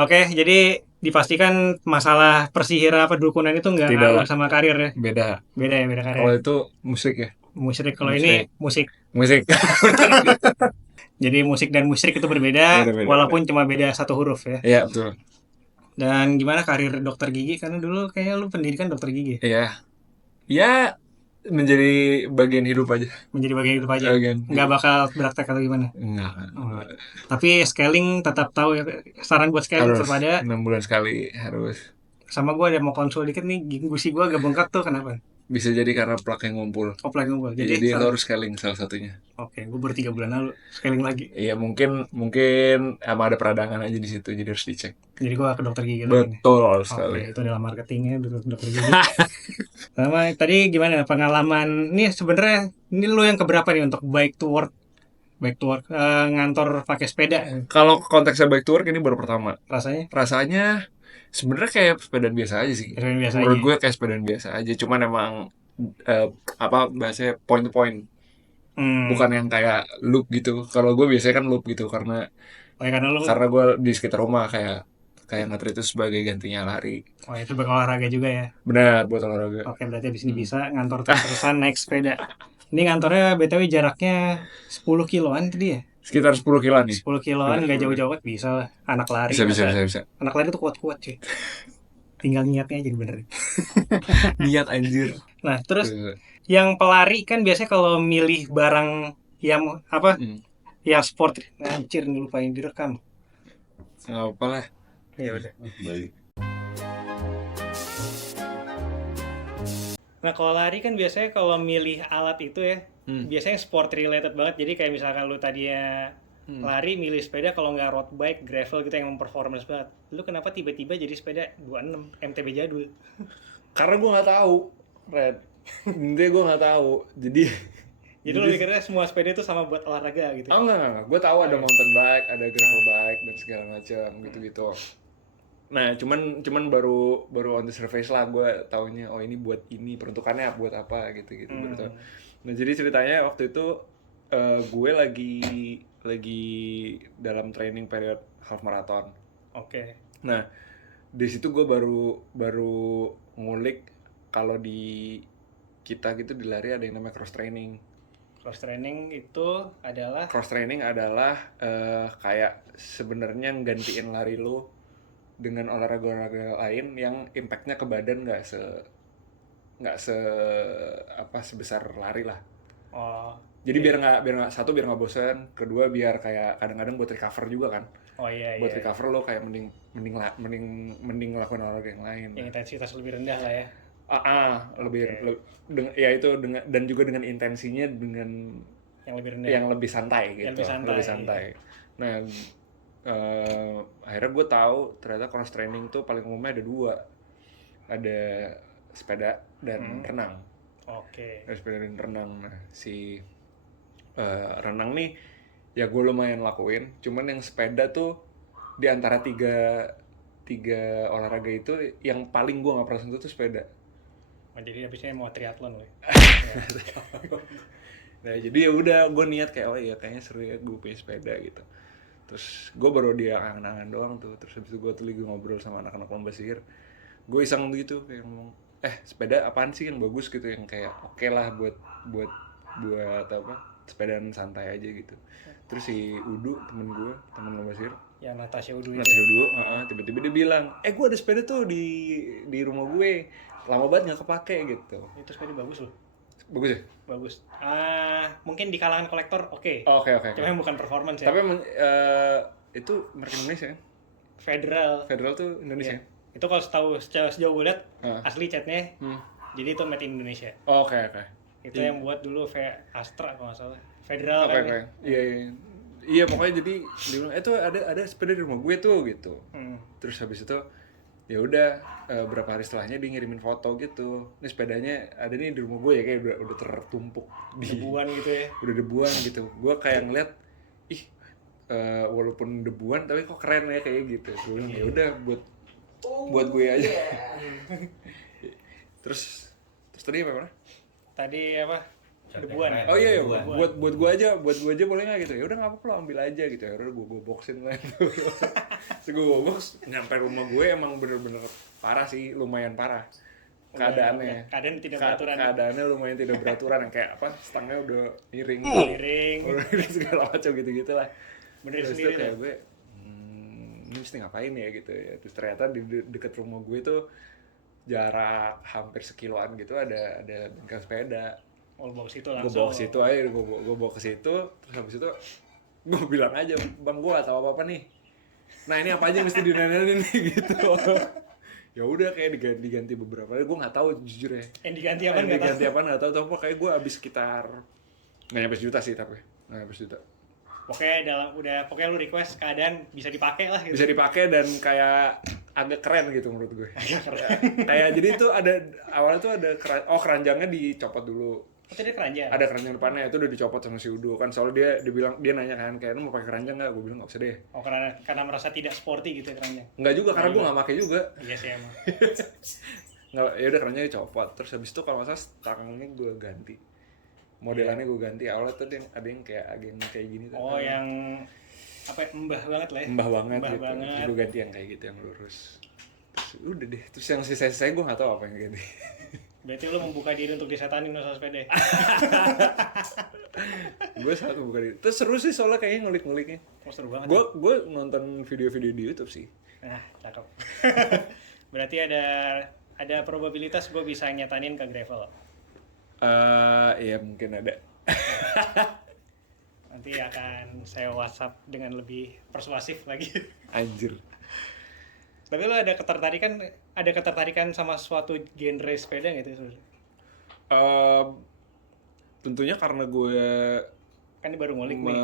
Oke, jadi dipastikan masalah persihiran apa dukunan itu nggak Tidak ngaruh lah, sama karir ya? beda. Beda ya, beda karir. Kalau itu musik ya, Musyrik kalau ini musik, musik. musik. Benar. Jadi musik dan musyrik itu berbeda, Beda, beda, beda. walaupun cuma beda satu huruf ya. Iya betul. Dan gimana karir dokter gigi? Karena dulu kayaknya lu pendidikan dokter gigi, ya? Iya, ya menjadi bagian hidup aja. Menjadi bagian hidup aja. Bagian Nggak hidup. bakal praktek atau gimana? Enggak. Oh. Tapi scaling tetap tahu ya. Saran buat scaling Harus tetap ada. 6 bulan sekali harus. Sama gue ada mau konsul dikit nih, gusi gue agak bengkak tuh kenapa? Bisa jadi karena plak yang ngumpul. Offline gue. Ya, Jadi jadi lo harus scaling salah satunya. oke, gue baru 3 bulan lalu scaling lagi. Iya mungkin mungkin emang ada peradangan aja di situ jadi harus dicek. Jadi gue ke dokter gigi lagi nih. Betul Oke, sekali. itu adalah marketingnya dokter gigi. Sama tadi gimana pengalaman? Ini sebenarnya ini lu yang keberapa nih untuk bike to work? Bike to work ngantor pakai sepeda Kalau konteksnya bike to work ini baru pertama. rasanya? Rasanya sebenarnya kayak sepedaan biasa aja sih. Keren biasa Menurut aja. gue kayak sepedaan biasa aja. Cuman emang eh, apa bahasanya point to point. Hmm. Bukan yang kayak loop gitu. Kalau gue biasanya kan loop gitu karena Oh ya, karena lu karena gue di sekitar rumah kayak kayak nge itu sebagai gantinya lari. oh itu berolahraga juga ya. Benar buat olahraga. Oke, berarti abis ini bisa ngantor terus-terusan naik sepeda. Ini ngantornya BTW jaraknya 10 kiloan tadi ya? Sekitar 10 kiloan nih. 10 kiloan Sekitar nggak 10 kiloan. jauh-jauh kan bisa lah. Anak lari Bisa bisa masa. bisa bisa. Anak lari tuh kuat-kuat cuy. Tinggal niatnya aja bener. Niat anjir. Nah, terus yang pelari kan biasanya kalau milih barang yang apa? Hmm. Yang sport. Anjir, ngelupain direkam. Nggak apa lah. Ya udah. Baik. Nah, kalau lari kan biasanya kalau milih alat itu ya, biasanya sport related banget. Jadi kayak misalkan lu tadinya lari milih sepeda, kalau nggak road bike, gravel gitu yang performance banget. Lu kenapa tiba-tiba jadi sepeda 26 MTB jadul? Karena gue nggak tahu, Red. Intinya gue nggak tahu. Jadi lu mikirnya semua sepeda itu sama buat olahraga gitu. oh enggak. Gue tahu ada mountain bike, ada gravel bike dan segala macam gitu-gitu. Nah, cuman baru on the surface lah gue taunya oh ini buat ini peruntukannya buat apa gitu baru tahu. Nah, jadi ceritanya waktu itu gue lagi dalam training period half marathon. Oke. Nah, di situ gue baru ngulik kalau di kita gitu di lari ada yang namanya cross training. Cross training itu adalah Cross training adalah kayak sebenarnya gantiin lari lu dengan olahraga lain yang impactnya ke badan nggak apa sebesar lari lah. oh Jadi biar nggak satu biar nggak bosan, kedua biar kayak kadang-kadang buat recover juga kan. oh iya Buat iya. recover lo kayak mending lakukan olahraga yang lain. Yang intensitas lebih rendah lah ya. Lebih ya itu dengan dan juga dengan intensinya dengan Yang lebih rendah. yang lebih santai gitu. Lebih santai. Nah, akhirnya gue tahu ternyata cross training tuh paling umumnya ada dua, ada sepeda dan renang. Oke. Ada sepeda dan renang. Nah si renang nih ya gue lumayan lakuin, cuman yang sepeda tuh di antara tiga olahraga itu yang paling gue nggak pernah sentuh tuh sepeda. Oh, jadi habisnya mau triathlon loh. Nah jadi ya udah gue niat kayak oh iya kayaknya seru ya gue punya sepeda gitu. Terus gue baru dia angan-angan doang tuh. Terus habis itu gue tuh lagi ngobrol sama anak-anak lomba sihir. Gue iseng gitu kayak ngomong, sepeda apaan sih yang bagus gitu yang kayak oke lah buat apa? Sepedaan santai aja gitu. Terus si Udu temen lomba sihir. Ya Natasha Udu itu. Natasha Udu, tiba-tiba dia bilang, gue ada sepeda tuh di rumah gue. Lama banget nggak kepake gitu. Itu sepeda bagus loh. Bagus ya? Bagus. Mungkin di kalangan kolektor oke. Oke. Cuma bukan performance ya. Tapi itu merek Indonesia kan? Federal tuh Indonesia. ya. Itu kalau sejauh gue lihat Ah. asli catnya. Jadi itu made in Indonesia. Oke. Itu yang buat dulu Astra kalau nggak salah. Federal Oke. kan. Ya? Iya pokoknya jadi dia bilang itu ada sepeda di rumah gue tuh gitu. Terus habis itu ya udah berapa hari setelahnya dia ngirimin foto gitu. Ini sepedanya ada nih di rumah gue ya kayak udah tertumpuk Debuan gitu ya. Udah debuan gitu. Gue kayak ngeliat walaupun debuan tapi kok keren ya kayak gitu. Gue bilang ya udah buat gue aja. Terus tadi apa? Tadi apa? Debuan. Oh iya, Debuan. buat gua aja boleh nggak gitu? Ya udah nggak apa-apa, lo ambil aja gitu. Ya udah gua boxin lah itu. Terus gua box, nyampe rumah gue emang bener-bener parah sih, lumayan parah keadaannya. Keadaan tidak beraturan. Keadaannya lumayan tidak beraturan, yang kayak apa? Stangnya udah miring, udah segala macam gitu-gitu lah. Bener Terus sendiri tuh kayak gue, ini mesti ngapain ya gitu ya. Terus ternyata di deket rumah gue tuh jarak hampir sekiloan gitu ada bengkel sepeda. Oh, bawa ke situ Gue langsung. bawa ke situ aja, gue bawa ke situ, terus habis itu gue bilang aja, bang gue gak tahu apa-apa nih. Nah ini apa aja yang mesti dinanyain nih gitu. Ya udah kayak diganti beberapa, gue nggak tahu jujur ya. Yang diganti apa nggak tahu. Diganti apa nggak tahu, tapi kayak gue habis sekitar nggak nyampe sejuta sih, tapi nggak nyampe sejuta. Pokoknya lu request keadaan bisa dipakai lah gitu. Bisa dipakai dan kayak agak keren gitu menurut gue. Agak keren. Kayak jadi itu ada awalnya tuh ada keranjangnya dicopot dulu. Oh, tadi keranjang. Ada keranjang depannya, itu udah dicopot sama si Udo kan, soalnya dia nanya kan kayak lu mau pakai keranjang nggak? Gue bilang nggak usah deh. Oh, karena merasa tidak sporty gitu ya keranjang. Nggak juga, karena gue nggak pakai juga. Iya sih emang. Nggak, ya udah keranjangnya dicopot, terus habis itu kalau nggak salah stangnya gue ganti, modelannya gue ganti. Awalnya tuh ada yang kayak gini tuh. Oh, yang apa ya, mbah banget lah ya. Mbah banget gitu. banget. Terus gue ganti yang kayak gitu, yang lurus. Terus udah deh, terus yang sisa-sisa gue nggak tahu apa yang ganti. Berarti lu membuka diri untuk disetanin masalah sepeda. Gue satu buka diri. Terus seru sih soalnya kayaknya ngulik-nguliknya. Oh, seru banget. Gue nonton video-video di YouTube sih. Nah, cakep. Berarti ada probabilitas gue bisa nyetanin ke gravel. Iya mungkin ada. Nanti akan saya WhatsApp dengan lebih persuasif lagi. Anjir. Tapi lo ada ketertarikan sama suatu genre sepeda nggak itu? Tentunya karena gue Kan ini baru ngulik nih.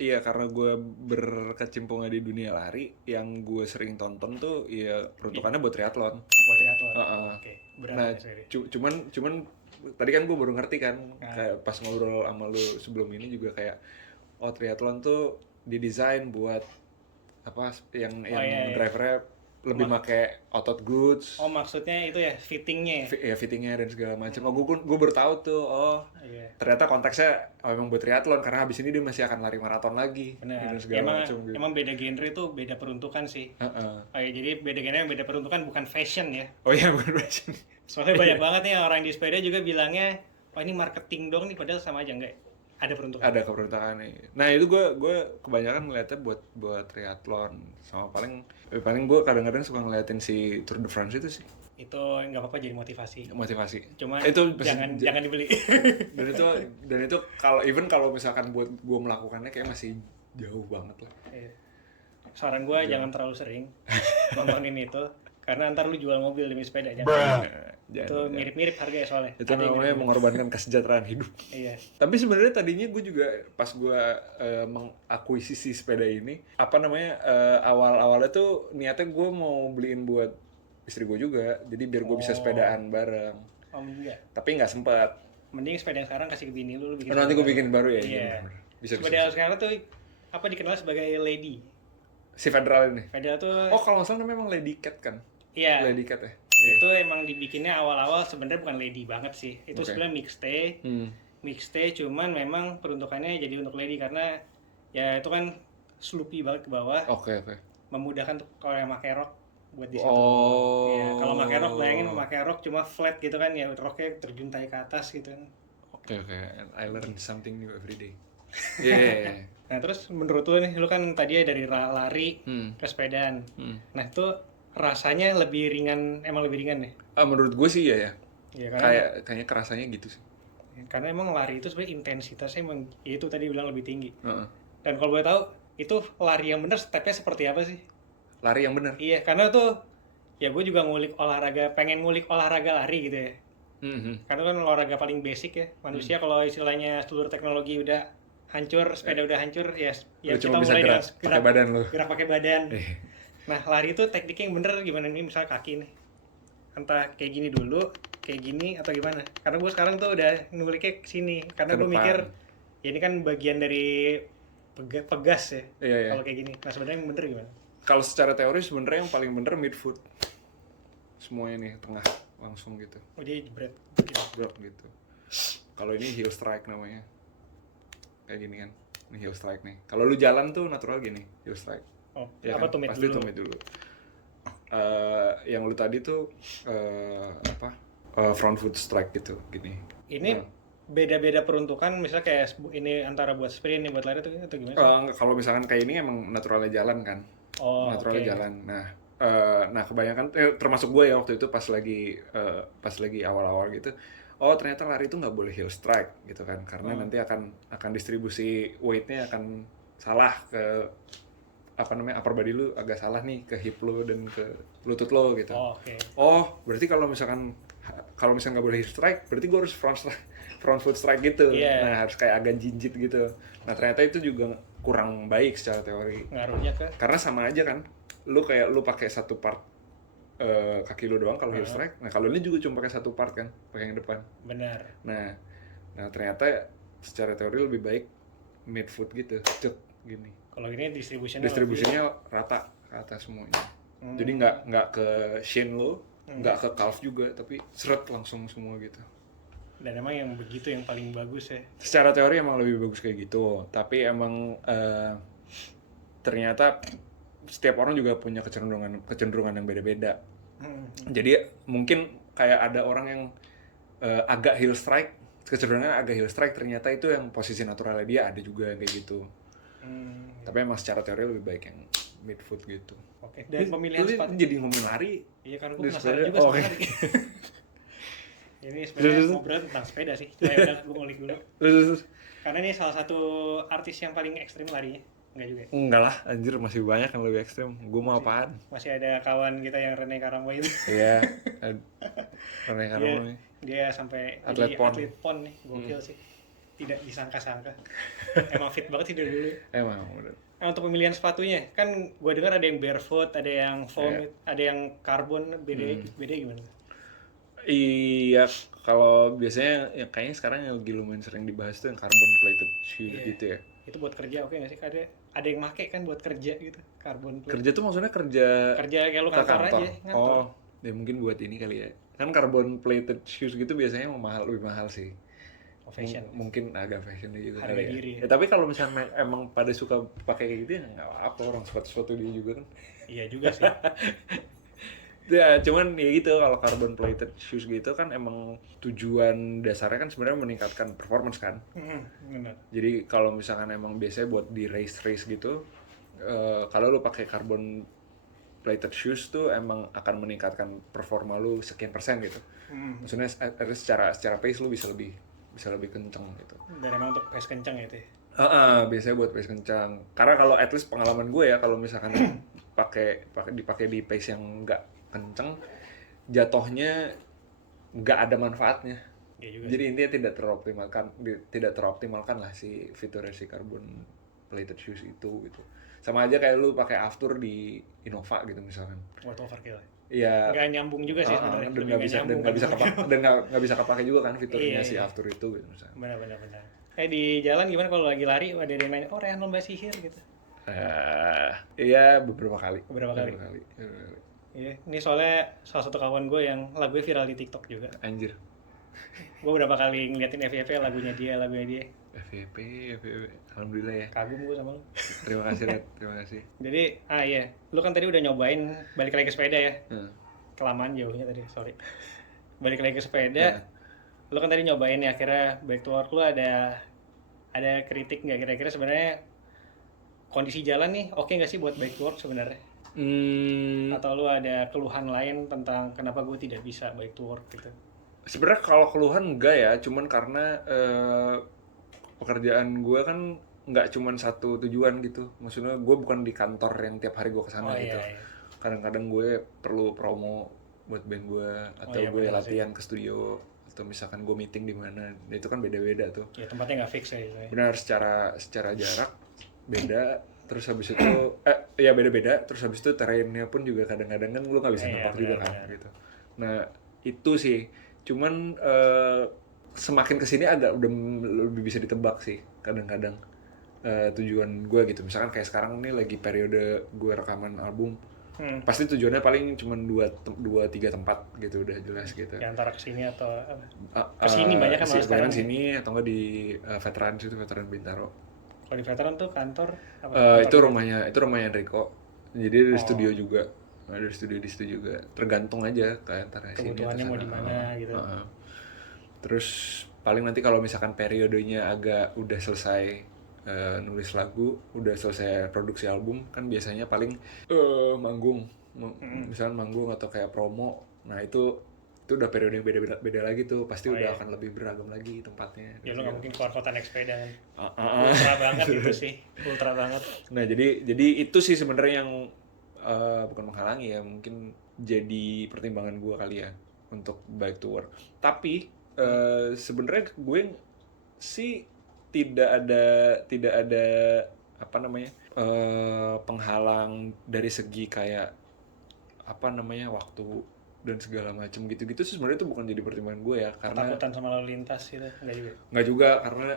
Iya, karena gue berkecimpungnya di dunia lari, yang gue sering tonton tuh ya peruntukannya buat triathlon. Buat triathlon. Oke, berat Nah, ya, sorry. cuman tadi kan gue baru ngerti kan, kayak pas ngobrol sama lu sebelum ini juga kayak triathlon tuh didesain buat apa yang iya. drivernya lebih make otot glutes. Oh, maksudnya itu ya fittingnya ya? Ya fittingnya dan segala macam. Gue baru tahu tuh. Iya. Ternyata konteksnya memang buat triathlon, karena habis ini dia masih akan lari maraton lagi. Benar. Dan segala macam gitu. Emang beda genre itu beda peruntukan sih. Oh, ya, jadi beda genre beda peruntukan, bukan fashion ya. oh iya, bukan fashion. Soalnya banyak banget nih orang di sepeda juga bilangnya, oh ini marketing dong nih, padahal sama aja enggak. Ada peruntukan. Ada keperuntukan nih. Nah itu gue kebanyakan ngeliatnya buat triathlon, sama paling gue kadang-kadang suka ngeliatin si Tour de France itu sih. Itu nggak apa-apa jadi motivasi. Cuma itu jangan dibeli. dan itu kalau misalkan buat gue melakukannya kayak masih jauh banget lah. Saran gue jangan terlalu sering nontonin itu, karena ntar lu jual mobil demi sepeda. Jangan. Itu mirip-mirip harganya soalnya. Itu namanya mengorbankan kesejahteraan hidup. Iya. Tapi sebenarnya tadinya gue juga pas gue mengakuisisi sepeda ini, apa namanya, awal-awalnya tuh niatnya gue mau beliin buat istri gue juga, jadi biar gue bisa sepedaan bareng. Oh enggak. Tapi nggak sempat. Mending sepeda yang sekarang kasih ke bini lu bikin. Nanti gue bikin baru ya. Iya. Bisa. Sepeda sekarang tuh apa dikenal sebagai lady. Si Federal ini. Federal tuh. Oh kalau nggak salah namanya emang Lady Cat kan? Iya. Lady Cat ya. Itu emang dibikinnya awal-awal sebenarnya bukan lady banget sih. Itu sebenarnya mixte, cuman memang peruntukannya jadi untuk lady karena ya itu kan sloopy banget ke bawah. Oke. Memudahkan tuh kalau yang pakai rok buat di situ. Oh. Ya, kalau pakai rok bayangin pakai rok cuma flat gitu kan ya, roknya terjuntai ke atas gitu kan. Oke. And I learn something new every day. Yeah. Nah, terus menurut lu nih, lu kan tadi dari lari ke sepedaan. Nah, itu rasanya emang lebih ringan nih? Menurut gue sih ya. Ya, karena kayaknya kerasanya gitu sih. Karena emang lari itu sebenarnya intensitasnya emang ya itu tadi bilang lebih tinggi. Dan kalau boleh tahu, itu lari yang benar stepnya seperti apa sih? Lari yang benar? Iya, karena tuh ya gue juga pengen ngulik olahraga lari gitu ya. Karena kan olahraga paling basic ya. Manusia kalau istilahnya seluruh teknologi udah hancur, sepeda udah hancur, ya kita cuma bisa mulai pakai badan lu. Gerak pakai badan. Nah, lari itu tekniknya yang bener gimana nih, misalnya kaki nih. Entah kayak gini dulu, kayak gini, atau gimana. Karena gue sekarang tuh udah nguliknya kesini. Karena gue mikir, ya ini kan bagian dari pegas ya. Iya. Kalau kayak gini. Nah, sebenarnya yang bener gimana? Kalau secara teori sebenarnya yang paling bener midfoot. Semuanya nih, tengah, langsung gitu. Oh, dia jebret gitu. Kalau ini heel strike namanya. Kayak gini kan. Ini heel strike nih. Kalau lu jalan tuh natural gini, heel strike. Oh, Ya apa kan? tuh mid Pasti dulu? tumit dulu. Yang lu tadi tuh front foot strike gitu, gini. Ini beda-beda peruntukan, misalnya kayak ini antara buat sprint, ini buat lari tuh atau gimana sih? Kalau misalkan kayak ini emang naturalnya jalan kan. Oh, Naturalnya oke. jalan. Nah kebanyakan termasuk gue ya waktu itu pas lagi awal-awal gitu. Oh ternyata lari itu nggak boleh heel strike gitu kan, karena nanti akan distribusi weightnya akan salah ke apa namanya upper body lu, agak salah nih ke hip lu dan ke lutut lo gitu. Oh, oke. Oh berarti kalau misalkan nggak boleh heel strike, berarti gue harus front foot strike gitu. Iya. Nah harus kayak agak jinjit gitu. Nah ternyata itu juga kurang baik secara teori. Ngaruhnya ke? Karena sama aja kan, lu pakai satu part kaki lu doang kalau heel strike. Nah kalau ini juga cuma pakai satu part kan, pakai yang depan. Benar. Nah ternyata secara teori lebih baik mid foot gitu, cek gini. Kalau ini distribusinya Rata ke atas semuanya. Jadi nggak ke shin lu, nggak ke calf juga, tapi seret langsung semua gitu. Dan emang yang begitu yang paling bagus ya. Secara teori emang lebih bagus kayak gitu, tapi emang ternyata setiap orang juga punya kecenderungan yang beda-beda. Jadi mungkin kayak ada orang yang agak heel strike, kecenderungannya agak heel strike, ternyata itu yang posisi naturalnya dia ada juga yang kayak gitu. Tapi emang secara teori lebih baik yang mid foot gitu. Oke. Dan pemilihan sepatu. Jadi ngomongin lari. Iya kan gue Di penasaran sepeda. juga sama lari. Ini sebenarnya ngobrol tentang sepeda sih. Cuma ya udah gue ngulik dulu. Terus. Karena ini salah satu artis yang paling ekstrim larinya. Enggak juga. Enggak lah, anjir masih banyak yang lebih ekstrim. Gue mau apaan? Masih ada kawan kita yang Rene Karangboy itu. Iya. Rene Karangboy. Dia sampai Atlet jadi pon. atlet pon nih. Gokil sih. Tidak disangka-sangka. Emang fit banget sih dari dulu. Emang bener. Nah, untuk pemilihan sepatunya, kan gue dengar ada yang barefoot, ada yang foam, ada yang carbon, beda gimana? Iya, kalau biasanya ya kayaknya sekarang yang lagi lumayan sering dibahas tuh yang carbon plated shoes gitu ya. Itu buat kerja oke nggak sih? Ada yang make kan buat kerja gitu, carbon plate. Kerja tuh maksudnya kerja Kayak lu ke kantor aja, ngantor. Oh, ya mungkin buat ini kali ya. Kan carbon plated shoes gitu biasanya lebih mahal sih. Fashion. Mungkin agak fashion juga Harga kali ya. diri. Ya, tapi kalau misalnya emang pada suka pakai kayak gitu ya nggak apa, orang sepatu dia juga kan. Iya juga sih. Ya cuman ya gitu, kalau carbon plated shoes gitu kan emang tujuan dasarnya kan sebenarnya meningkatkan performance kan. Benar. Jadi kalau misalkan emang biasanya buat di race gitu, kalau lu pakai carbon plated shoes tuh emang akan meningkatkan performa lu sekian persen gitu. Maksudnya secara pace lu bisa lebih kenceng gitu. Dan emang untuk pace kencang ya itu ya? Biasanya buat pace kencang. Karena kalau at least pengalaman gue ya, kalau misalkan dipakai di pace yang nggak kenceng, jatuhnya nggak ada manfaatnya. Iya juga. Jadi intinya tidak teroptimalkan lah si fiturnya si carbon plated shoes itu gitu. Sama aja kayak lu pakai after di Innova gitu misalkan. Buat overkill. Iya. Nggak nyambung juga sih sebenarnya. Dan nggak bisa kepake juga kan fiturnya si after itu gitu misalnya. Benar. Di jalan gimana kalau lagi lari ada yang nanya, oh Rehan lomba sihir gitu. Iya beberapa kali. Iya, ini soalnya salah satu kawan gue yang lagunya viral di TikTok juga. Anjir. Gue berapa kali ngeliatin FYP lagunya dia. FYP, alhamdulillah ya. Kagum gue sama lu. Terima kasih Red, terima kasih. Jadi, iya, lu kan tadi udah nyobain balik lagi ke sepeda ya. Kelamaan jauhnya tadi, sorry. Balik lagi ke sepeda. Lu kan tadi nyobain ya, akhirnya back to work lu ada kritik nggak kira-kira sebenarnya kondisi jalan nih oke nggak sih buat back to work sebenarnya? Atau lu ada keluhan lain tentang kenapa gue tidak bisa back to work gitu? Sebenarnya kalau keluhan enggak ya, cuman karena pekerjaan gue kan nggak cuman satu tujuan gitu. Maksudnya gue bukan di kantor yang tiap hari gue kesana gitu. Iya. Kadang-kadang gue perlu promo buat band gue, atau gue latihan ke studio, atau misalkan gue meeting di mana. Itu kan beda-beda tuh. Ya tempatnya nggak fix ya. Benar, secara jarak beda. Terus habis itu ya beda-beda. Terus habis itu terrainnya pun juga kadang-kadang kan lu nggak bisa nebak juga kan gitu. Nah itu sih. Cuman semakin kesini agak udah lebih bisa ditebak sih kadang-kadang tujuan gue gitu. Misalkan kayak sekarang nih lagi periode gue rekaman album. Pasti tujuannya paling cuma 2-3 tempat gitu, udah jelas gitu. Ya antara kesini atau kesini banyak kan malah sekarang. Sini atau enggak di veteran situ, veteran Bintaro. Kalau di veteran tuh kantor itu rumahnya Enrico. Jadi ada studio juga. Ada studio di situ juga. Tergantung aja kayak antara sini atau kebutuhannya mau di mana gitu. Terus paling nanti kalau misalkan periodenya agak udah selesai nulis lagu, udah selesai produksi album, kan biasanya paling manggung. Misalkan manggung atau kayak promo. Nah, itu udah periode yang beda lagi tuh. Pasti udah akan lebih beragam lagi tempatnya. Ya lu nggak mungkin keluar kota naik sepeda kan. Ultra banget itu sih. Ultra banget. Nah, jadi itu sih sebenarnya yang bukan menghalangi ya, mungkin jadi pertimbangan gue kali ya untuk bike to work. Tapi sebenarnya gue sih tidak ada apa namanya penghalang dari segi kayak apa namanya waktu dan segala macam gitu-gitu sih. Sebenarnya itu bukan jadi pertimbangan gue ya, karena takutan sama lalu lintas gitu nggak juga karena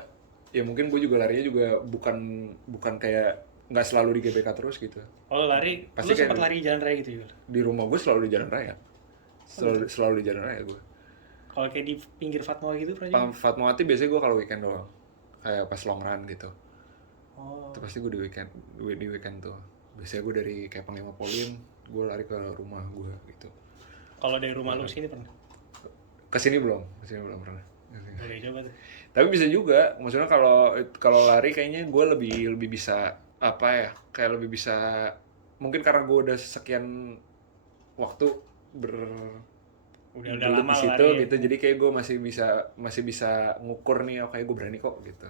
ya mungkin gue juga larinya juga bukan kayak nggak selalu di GBK terus gitu. Oh lari, pasti lu sempat lari di jalan raya gitu juga? Di rumah gue selalu di jalan raya, selalu di jalan raya gue. Kalau kayak di pinggir Fatmawati gitu pernah juga? Fatmawati biasanya gue kalau weekend doang, kayak pas long run gitu. Itu pasti gue di weekend tuh. Biasanya gue dari kayak Panglima Polim, gue lari ke rumah gue gitu. Kalau dari rumah lu sini pernah? Kesini belum pernah. Boleh coba tuh. Tapi bisa juga, maksudnya kalau lari kayaknya gue lebih bisa apa ya, kayak lebih bisa, mungkin karena gue udah sekian waktu udah lama di situ lari, gitu, jadi kayak gue masih bisa ngukur nih, kayak gue berani kok gitu.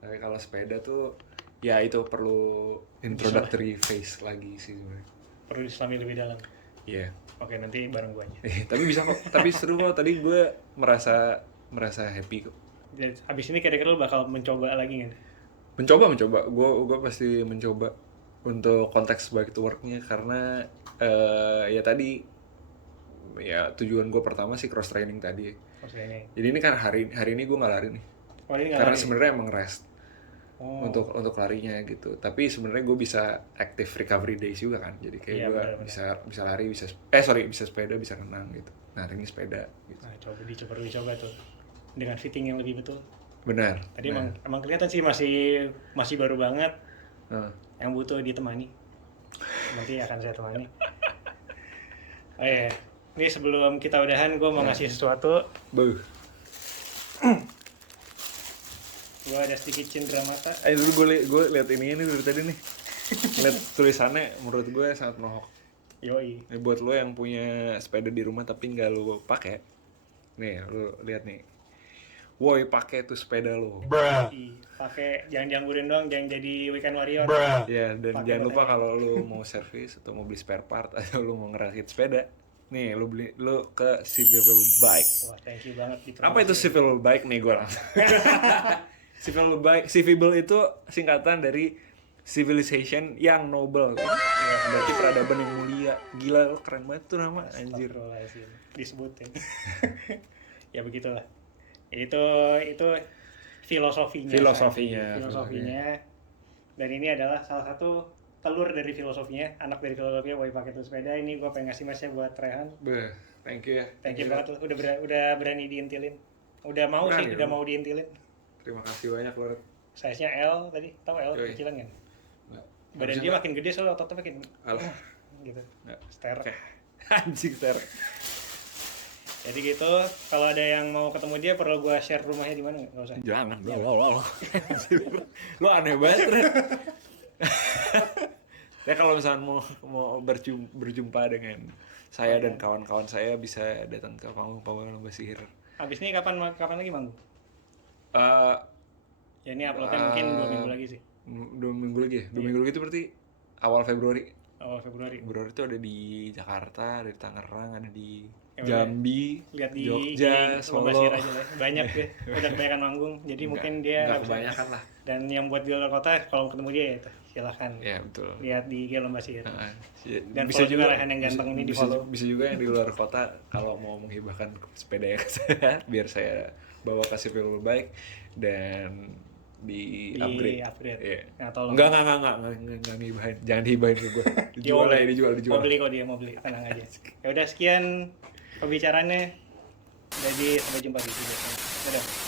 Tapi kalau sepeda tuh ya itu perlu introductory phase lagi sih sebenarnya. Perlu diselami lebih dalam. Iya. Oke, nanti bareng gue aja. Tapi bisa kok, tapi seru kok. Tadi gue merasa happy kok. Abis ini kira-kira lu bakal mencoba lagi nggak? Mencoba. Gue pasti mencoba untuk konteks bike to work-nya, karena ya tadi ya tujuan gue pertama sih cross training tadi. Jadi ini kan hari ini gue nggak lari nih. Karena sebenarnya emang rest untuk larinya gitu. Tapi sebenarnya gue bisa active recovery days juga kan. Jadi kayak gue bisa lari, bisa sepeda, bisa renang gitu. Nah, hari ini sepeda gitu. Nah, dicoba tuh dengan fitting yang lebih betul. Benar. Tadi emang kelihatan sih masih baru banget. Yang butuh ditemani. Nanti akan saya temani. Oh iya. Ini sebelum kita udahan, gue mau ngasih sesuatu. Gue ada sedikit cindera mata. Dulu gue lihat ini dari tadi nih. Lihat tulisannya, menurut gue sangat menohok. Yoi. Buat lo yang punya sepeda di rumah tapi nggak lo pakai, nih lo lihat nih. Woi, pakai tuh sepeda lo. Pakai, jangan dianggurin doang, jangan jadi weekend warrior. Ya, dan jangan lupa kalau lo mau servis atau mau beli spare part atau lo mau ngerakit sepeda, nih lo ke Civil Bike. Wah, thank you banget. Apa itu Civil Bike nih gue langsung. Civil itu singkatan dari civilization yang noble. Berarti peradaban yang mulia. Gila, lo keren banget tuh nama, anjir. Disebutin. Ya begitulah. Itu filosofinya. Dan ini adalah salah satu telur dari filosofinya, anak dari filosofinya. Boy pakai tuh sepeda ini gue pengen ngasih masnya buat Rehan. Thank you ya. Thank you banget, udah berani diintilin. Udah mau diintilin. Terima kasih banyak loh. Size-nya L tadi, tahu L kecilan kan? Badan dia makin gede soalnya ototnya makin gitu. Ster. Anjing ster. Jadi gitu, kalau ada yang mau ketemu dia perlu gua share rumahnya di mana enggak usah. Jangan. Lo aneh banget, Ren. Ya kalau misalnya mau berjumpa dengan saya dan kawan-kawan saya, bisa datang ke panggung Lomba Sihir. Habis ini kapan lagi manggung? Ya ini uploadnya mungkin 2 minggu lagi sih. 2 minggu lagi ya? 2 minggu lagi itu berarti awal Februari. Februari itu ada di Jakarta, ada di Tangerang, ada di Jambi, lihat di Jogja, Solo. Aja lah. Banyak deh, udah kebanyakan manggung. Jadi mungkin dia nggak kebanyakan lah. Dan yang buat di luar kota, kalau ketemu dia ya silahkan. Ya betul. Lihat di Lomba Sihir. Dan bisa juga Rehan yang ganteng ini di follow. Bisa juga yang di luar kota kalau mau menghibahkan sepeda ya ke saya, biar saya bawa ke Civil Bike, dan di upgrade. Iya. Nah, tolong. Enggak ngibahin. Jangan dihibahin ke gue. Dijual aja, dijual. Mau beli kok dia, mau beli. Tenang aja. Ya udah sekian pembicaraannya. Jadi sampai jumpa di video selanjutnya. Dadah.